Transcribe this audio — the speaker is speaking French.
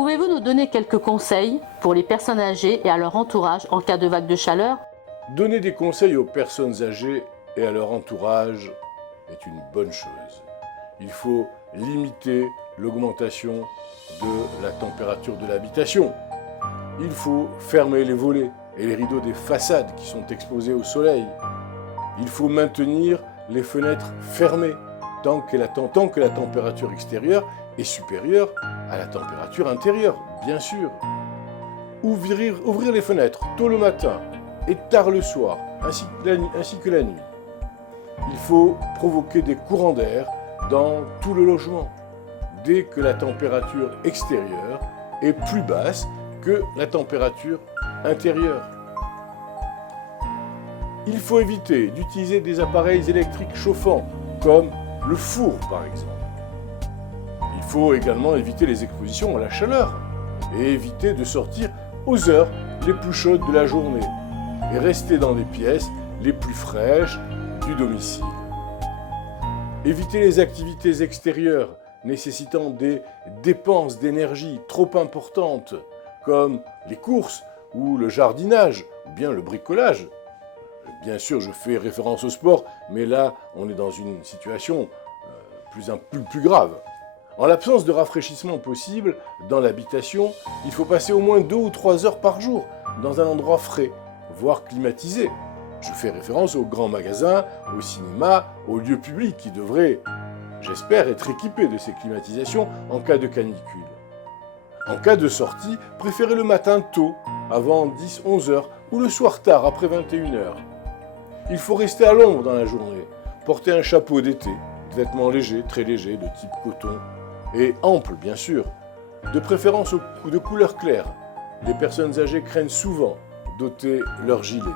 Pouvez-vous nous donner quelques conseils pour les personnes âgées et à leur entourage en cas de vague de chaleur? Donner des conseils aux personnes âgées et à leur entourage est une bonne chose. Il faut limiter l'augmentation de la température de l'habitation. Il faut fermer les volets et les rideaux des façades qui sont exposés au soleil. Il faut maintenir les fenêtres fermées tant que la température extérieure est supérieure à la température intérieure, bien sûr. Ouvrir les fenêtres tôt le matin et tard le soir, ainsi que la nuit. Il faut provoquer des courants d'air dans tout le logement, dès que la température extérieure est plus basse que la température intérieure. Il faut éviter d'utiliser des appareils électriques chauffants, comme le four par exemple. Il faut également éviter les expositions à la chaleur et éviter de sortir aux heures les plus chaudes de la journée et rester dans les pièces les plus fraîches du domicile. Éviter les activités extérieures nécessitant des dépenses d'énergie trop importantes, comme les courses ou le jardinage, ou bien le bricolage. Bien sûr, je fais référence au sport, mais là, on est dans une situation plus grave. En l'absence de rafraîchissement possible dans l'habitation, il faut passer au moins 2 ou 3 heures par jour dans un endroit frais, voire climatisé. Je fais référence aux grands magasins, au cinéma, aux lieux publics qui devraient, j'espère, être équipés de ces climatisations en cas de canicule. En cas de sortie, préférez le matin tôt, avant 10-11 heures, ou le soir tard, après 21 heures. Il faut rester à l'ombre dans la journée, porter un chapeau d'été, des vêtements légers, très légers, de type coton, et amples bien sûr, de préférence de couleur claire. Les personnes âgées craignent souvent d'ôter leur gilet.